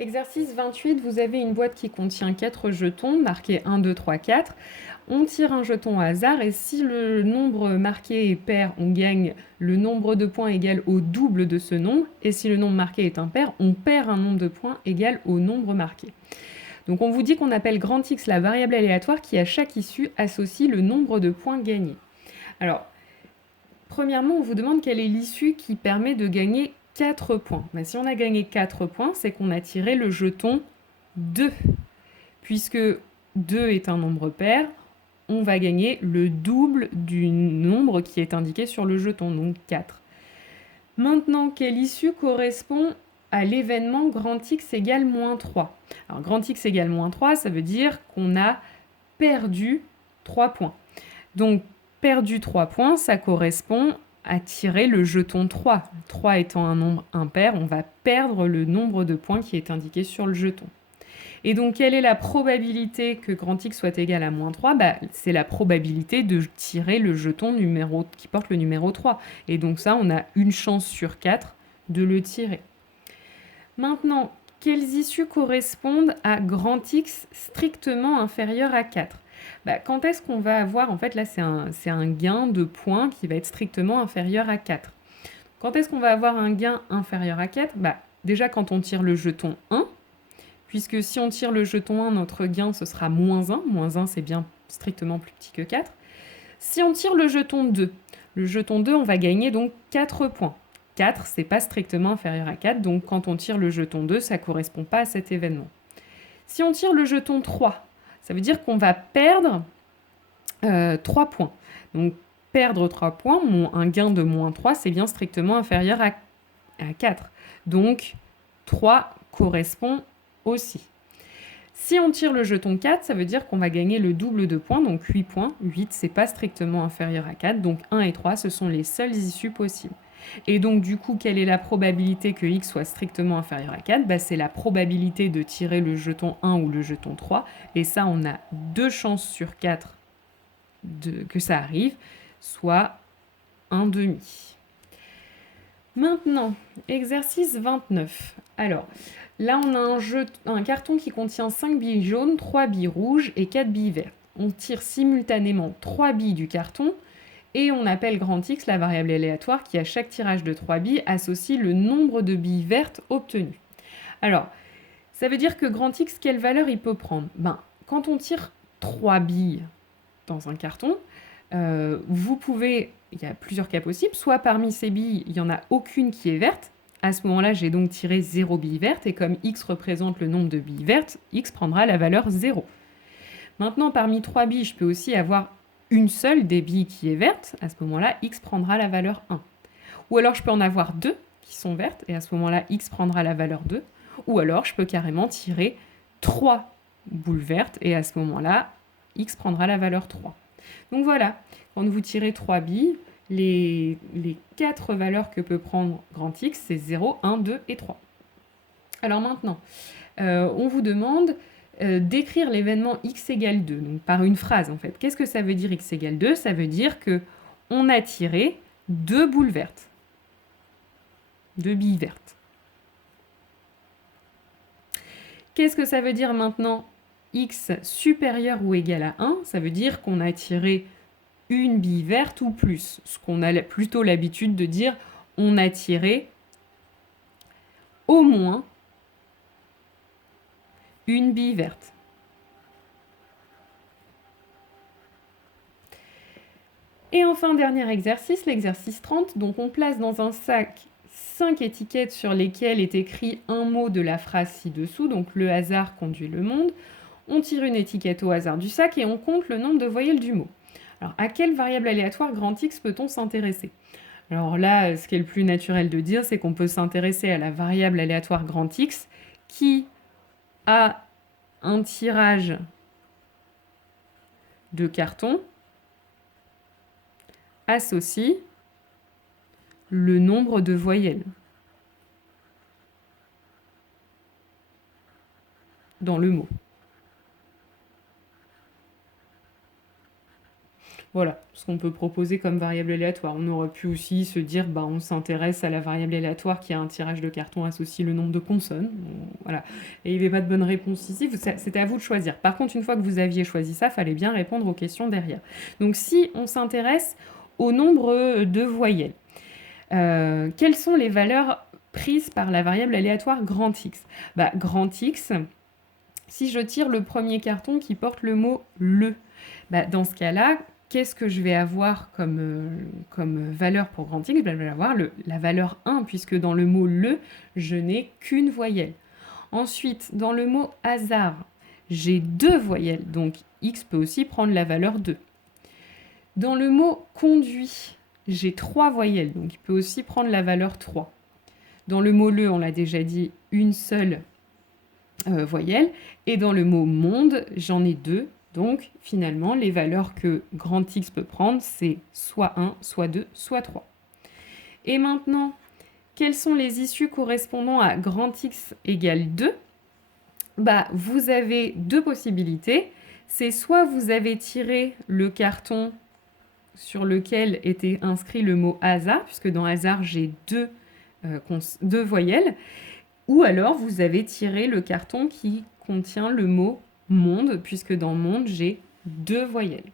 Exercice 28, vous avez une boîte qui contient 4 jetons marqués 1, 2, 3, 4. On tire un jeton au hasard et si le nombre marqué est pair, on gagne le nombre de points égal au double de ce nombre. Et si le nombre marqué est impair, on perd un nombre de points égal au nombre marqué. Donc on vous dit qu'on appelle grand X la variable aléatoire qui à chaque issue associe le nombre de points gagnés. Alors, premièrement, on vous demande quelle est l'issue qui permet de gagner 4 points. Ben, si on a gagné 4 points, c'est qu'on a tiré le jeton 2. Puisque 2 est un nombre pair, on va gagner le double du nombre qui est indiqué sur le jeton, donc 4. Maintenant, quelle issue correspond à l'événement grand X égale moins 3 ? Alors, grand X égale moins 3, ça veut dire qu'on a perdu 3 points. Donc, perdu 3 points, ça correspond à tirer le jeton 3. 3 étant un nombre impair, on va perdre le nombre de points qui est indiqué sur le jeton. Et donc, quelle est la probabilité que grand X soit égal à moins 3 ? C'est la probabilité de tirer le jeton qui porte le numéro 3. Et donc ça, on a une chance sur 4 de le tirer. Maintenant, quelles issues correspondent à grand X strictement inférieur à 4 ? Quand est-ce qu'on va avoir, en fait là c'est un gain de points qui va être strictement inférieur à 4. Quand est-ce qu'on va avoir un gain inférieur à 4 ? Déjà quand on tire le jeton 1, puisque si on tire le jeton 1, notre gain ce sera moins 1. Moins 1 c'est bien strictement plus petit que 4. Si on tire le jeton 2, on va gagner donc 4 points. 4, c'est pas strictement inférieur à 4, donc quand on tire le jeton 2, ça ne correspond pas à cet événement. Si on tire le jeton 3, ça veut dire qu'on va perdre 3 points. Donc perdre 3 points, un gain de moins 3, c'est bien strictement inférieur à 4. Donc 3 correspond aussi. Si on tire le jeton 4, ça veut dire qu'on va gagner le double de points, donc 8 points. 8, c'est pas strictement inférieur à 4, donc 1 et 3, ce sont les seules issues possibles. Et donc du coup, quelle est la probabilité que x soit strictement inférieur à 4 ? C'est la probabilité de tirer le jeton 1 ou le jeton 3, et ça, on a 2 chances sur 4 que ça arrive, soit 1 demi. Maintenant, exercice 29. Alors, là, on a un carton qui contient 5 billes jaunes, 3 billes rouges et 4 billes vertes. On tire simultanément 3 billes du carton et on appelle grand X la variable aléatoire qui, à chaque tirage de 3 billes, associe le nombre de billes vertes obtenues. Alors, ça veut dire que grand X, quelle valeur il peut prendre ? Quand on tire 3 billes dans un carton, vous pouvez, il y a plusieurs cas possibles, soit parmi ces billes, il n'y en a aucune qui est verte. À ce moment-là, j'ai donc tiré 0 billes vertes, et comme x représente le nombre de billes vertes, x prendra la valeur 0. Maintenant, parmi 3 billes, je peux aussi avoir une seule des billes qui est verte. À ce moment-là, x prendra la valeur 1. Ou alors, je peux en avoir 2 qui sont vertes, et à ce moment-là, x prendra la valeur 2. Ou alors, je peux carrément tirer 3 boules vertes, et à ce moment-là, x prendra la valeur 3. Donc voilà, quand vous tirez 3 billes, les 4 valeurs que peut prendre grand X, c'est 0, 1, 2 et 3. Alors maintenant, on vous demande d'écrire l'événement x égale 2, donc par une phrase en fait. Qu'est-ce que ça veut dire x égale 2 ? Ça veut dire qu'on a tiré 2 boules vertes, 2 billes vertes. Qu'est-ce que ça veut dire maintenant x supérieur ou égal à 1 ? Ça veut dire qu'on a tiré une bille verte ou plus. Ce qu'on a plutôt l'habitude de dire, on a tiré au moins une bille verte. Et enfin, dernier exercice, l'exercice 30. Donc on place dans un sac 5 étiquettes sur lesquelles est écrit un mot de la phrase ci-dessous, donc le hasard conduit le monde. On tire une étiquette au hasard du sac et on compte le nombre de voyelles du mot. Alors, à quelle variable aléatoire grand X peut-on s'intéresser ? Alors là, ce qui est le plus naturel de dire, c'est qu'on peut s'intéresser à la variable aléatoire grand X qui a un tirage de carton associe le nombre de voyelles dans le mot. Voilà ce qu'on peut proposer comme variable aléatoire. On aurait pu aussi se dire, bah, on s'intéresse à la variable aléatoire qui a un tirage de carton associe le nombre de consonnes. Voilà. Et il n'y avait pas de bonne réponse ici, c'était à vous de choisir. Par contre, une fois que vous aviez choisi ça, il fallait bien répondre aux questions derrière. Donc si on s'intéresse au nombre de voyelles, quelles sont les valeurs prises par la variable aléatoire grand X? Bah, grand X, si je tire le premier carton qui porte le mot le, bah, dans ce cas-là, qu'est-ce que je vais avoir comme valeur pour grand X? Je vais avoir la valeur 1, puisque dans le mot le, je n'ai qu'une voyelle. Ensuite, dans le mot hasard, j'ai 2 voyelles, donc X peut aussi prendre la valeur 2. Dans le mot conduit, j'ai 3 voyelles, donc il peut aussi prendre la valeur 3. Dans le mot le, on l'a déjà dit, une seule voyelle. Et dans le mot monde, j'en ai 2. Donc finalement, les valeurs que grand X peut prendre, c'est soit 1, soit 2, soit 3. Et maintenant, quelles sont les issues correspondant à grand X égale 2 ? Bah, vous avez 2 possibilités. C'est soit vous avez tiré le carton sur lequel était inscrit le mot hasard, puisque dans hasard, j'ai 2 voyelles, ou alors vous avez tiré le carton qui contient le mot monde, puisque dans monde, j'ai 2 voyelles.